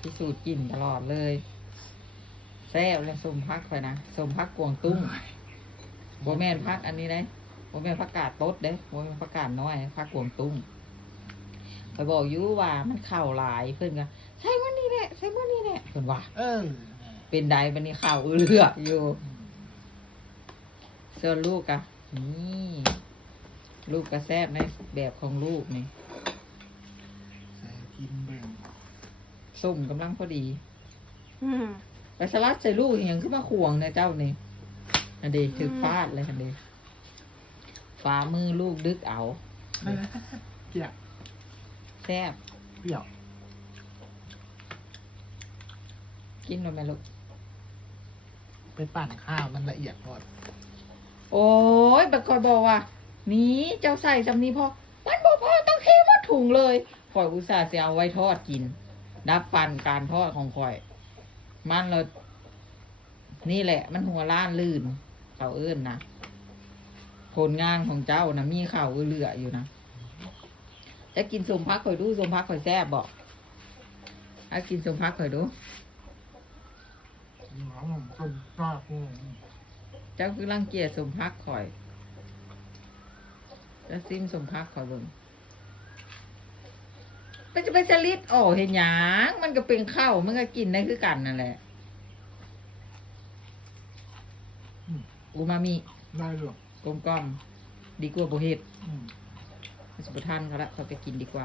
พิสูจน์กินตลอดเลยแซ่บเลยสมพักไปนะสมพักกวางตุ้งโบแมนพักอันนี้ได้โบแมนพักกาดโต๊ดเด้โบแมนพักกาดน้อยพักกวางตุ้งไปบอกยูว่ามันเข่าหลายเพื่อนกันใช่วันนี้แหละใช่วันนี้แหละเพื่อนว่าเป็นใดวันนี้เข่าเลือกอยู่ส่วนลูกอะนี่ลูกกระแซบในแบบของลูกนี่ใส่กินแบ่งส้มกำลังพอดีไปสลัดใส่ลูกอย่างขึ้นมาขวงเนี่ยเจ้านี่อันเดถือฟาดเลยอันเดฝ่ามือลูกดึกเอาเกี่ยวแซ่บ เปรี้ยว กินหน่อยไหมลูก ไปปั่นข้าวมันละเอียดพอด โอ้ยบักคอยบอกว่านี้เจ้าใส่จำนี้พอมันบอกพ่อต้องเทมาถุงเลยข่อยอุตส่าห์จะเอาไว้ทอดกินนับฟันการทอดของข่อยมันเลยนี่แหละ มันหัวล้านลื่นเขาเอื้นนะผลงานของเจ้านะมีข่าวเหลืออยู่นะจะกินสมพักข่อยดูสมพักข่อยแซ่บบอกให้กินสมพักข่อยดู น้องต้มชอบ เจ้าคือรังเกียจสมพักข่อยแล้วซิมสมพักข่อยเบิ่งมันจะไปสลิดออกเห็นหยังมันก็เป็นข้าวมันก็กินได้คือกันนั่นแหละอูมามิ ได้หรอก กลมกล่อมดีกว่าโบเฮ็ดสุปทานเขาละเขาไปกินดีกว่า